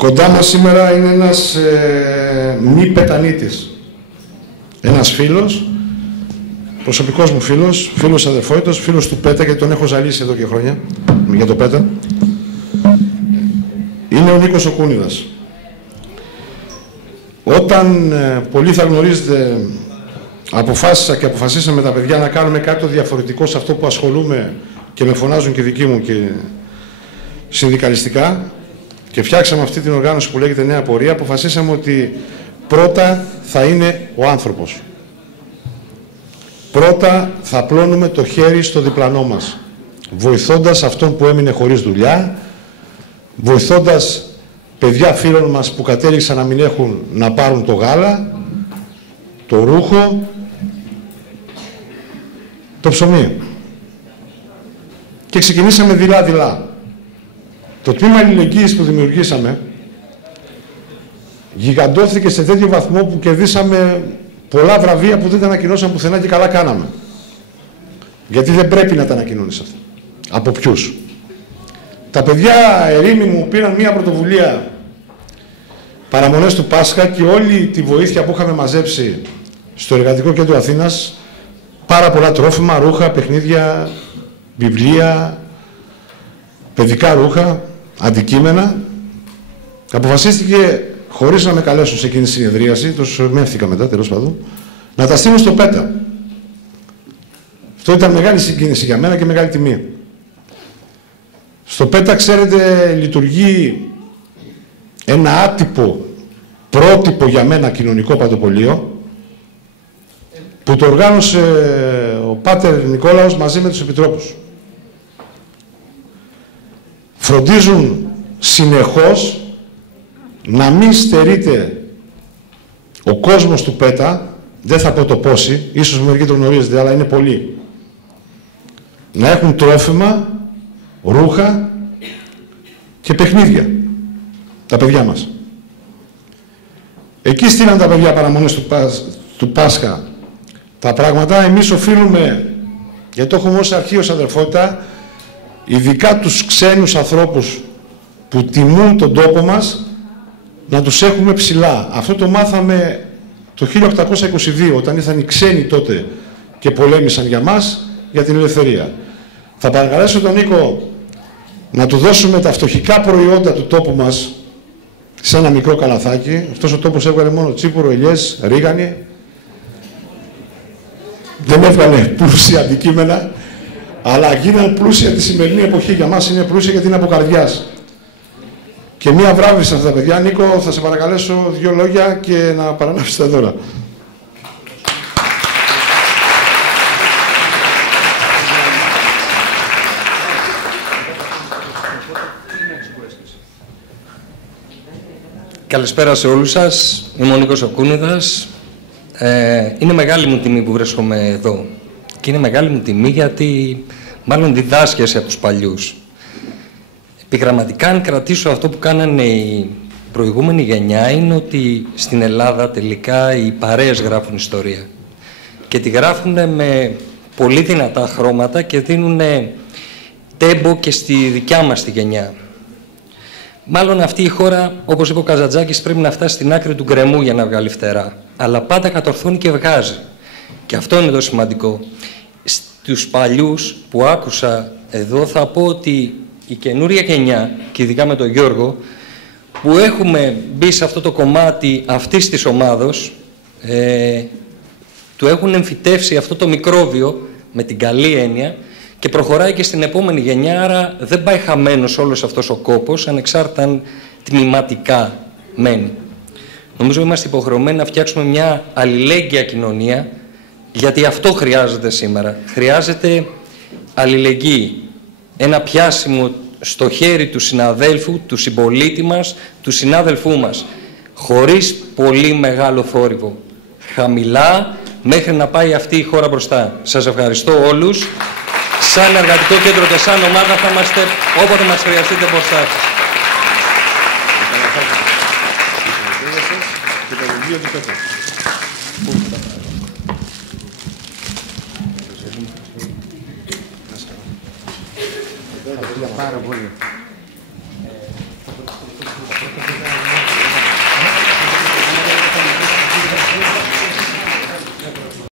Κοντά μας σήμερα είναι ένας μη πετανίτης. Ένας φίλος, προσωπικός μου φίλος, φίλος αδερφότητος, φίλος του Πέτα, γιατί τον έχω ζαλίσει εδώ και χρόνια για το Πέτα. Είναι ο Νίκος ο Κούνιδας. Όταν πολλοί θα γνωρίζετε, αποφάσισα και αποφασίσαμε τα παιδιά να κάνουμε κάτι διαφορετικό σε αυτό που ασχολούμαι και με φωνάζουν και δικοί μου και συνδικαλιστικά και φτιάξαμε αυτή την οργάνωση που λέγεται Νέα Πορεία, αποφασίσαμε ότι πρώτα θα είναι ο άνθρωπος. Πρώτα θα απλώνουμε το χέρι στο διπλανό μας, βοηθώντας αυτόν που έμεινε χωρίς δουλειά, βοηθώντας παιδιά φίλων μας που κατέληξαν να μην έχουν να πάρουν το γάλα, το ρούχο, το ψωμί. Και ξεκινήσαμε δειλά-δειλά. Το τμήμα αλληλεγγύης που δημιουργήσαμε γιγαντώθηκε σε τέτοιο βαθμό που κερδίσαμε πολλά βραβεία που δεν τα ανακοινώσαμε πουθενά και καλά κάναμε. Γιατί δεν πρέπει να τα ανακοινώνεις αυτά. Από ποιους? Τα παιδιά ερήμη μου πήραν μία πρωτοβουλία παραμονές του Πάσχα και όλη τη βοήθεια που είχαμε μαζέψει στο Εργατικό Κέντρο Αθήνας, πάρα πολλά τρόφιμα, ρούχα, παιχνίδια, βιβλία, παιδικά ρούχα, αντικείμενα, αποφασίστηκε, χωρίς να με καλέσουν σε εκείνη τη συνεδρίαση, τους μέφθηκα μετά, τέλος πάντων, να τα στείλουν στο Πέτα. Αυτό ήταν μεγάλη συγκίνηση για μένα και μεγάλη τιμή. Στο Πέτα, ξέρετε, λειτουργεί ένα άτυπο, πρότυπο για μένα κοινωνικό παντοπολείο, που το οργάνωσε ο Πάτερ Νικόλαος μαζί με τους επιτρόπους. Φροντίζουν συνεχώς να μην στερείται ο κόσμος του Πέτα, δεν θα πω το πόσοι, ίσως μερικοί το γνωρίζετε, αλλά είναι πολλοί, να έχουν τρόφιμα, ρούχα και παιχνίδια, τα παιδιά μας. Εκεί στείλαν τα παιδιά παραμονές του Πάσχα τα πράγματα. Εμείς οφείλουμε, γιατί το έχουμε ως αρχή ως αδερφότητα, ειδικά τους ξένους ανθρώπους που τιμούν τον τόπο μας, να τους έχουμε ψηλά. Αυτό το μάθαμε το 1822, όταν ήρθαν οι ξένοι τότε και πολέμησαν για μας, για την ελευθερία. Θα παρακαλέσω τον Νίκο να του δώσουμε τα φτωχικά προϊόντα του τόπου μας σε ένα μικρό καλαθάκι. Αυτός ο τόπος έβγαλε μόνο τσίπουρο, ελιές, ρίγανη. Δεν έβγαλε πλούσια αντικείμενα, αλλά γίναν πλούσια τη σημερινή εποχή. Για μας είναι πλούσια γιατί είναι από καρδιάς. Και μία βράβευση σε αυτά τα παιδιά. Νίκο, θα σε παρακαλέσω δύο λόγια και να παρανάψεις τα δώρα. Καλησπέρα σε όλους σας. Είμαι ο Νίκος ο Κούνιδας. Είναι μεγάλη μου τιμή που βρίσκομαι εδώ. Και είναι μεγάλη μου τιμή γιατί μάλλον διδάσκεσαι από τους παλιούς. Επιγραμματικά, αν κρατήσω αυτό που κάνανε η προηγούμενη γενιά, είναι ότι στην Ελλάδα τελικά οι παρέες γράφουν ιστορία. Και τη γράφουν με πολύ δυνατά χρώματα και δίνουν τέμπο και στη δικιά μας τη γενιά. Μάλλον αυτή η χώρα, όπως είπε ο Καζαντζάκης, πρέπει να φτάσει στην άκρη του γκρεμού για να βγάλει φτερά. Αλλά πάντα κατορθώνει και βγάζει. Και αυτό είναι το σημαντικό. Στους παλιούς που άκουσα εδώ θα πω ότι η καινούρια γενιά, και ειδικά με τον Γιώργο, που έχουμε μπει σε αυτό το κομμάτι αυτής της ομάδος, του έχουν εμφυτεύσει αυτό το μικρόβιο με την καλή έννοια και προχωράει και στην επόμενη γενιά, άρα δεν πάει χαμένος όλος αυτός ο κόπος, ανεξάρτητα αν τμηματικά μένει. Νομίζω είμαστε υποχρεωμένοι να φτιάξουμε μια αλληλέγγυα κοινωνία, γιατί αυτό χρειάζεται σήμερα. Χρειάζεται αλληλεγγύη. Ένα πιάσιμο στο χέρι του συναδέλφου, του συμπολίτη μας, του συνάδελφού μας. Χωρίς πολύ μεγάλο θόρυβο. Χαμηλά, μέχρι να πάει αυτή η χώρα μπροστά. Σας ευχαριστώ όλους. Σαν εργατικό κέντρο και σαν ομάδα θα είμαστε όποτε μας χρειαστείτε μπροστά σας. Πάρα πολύ.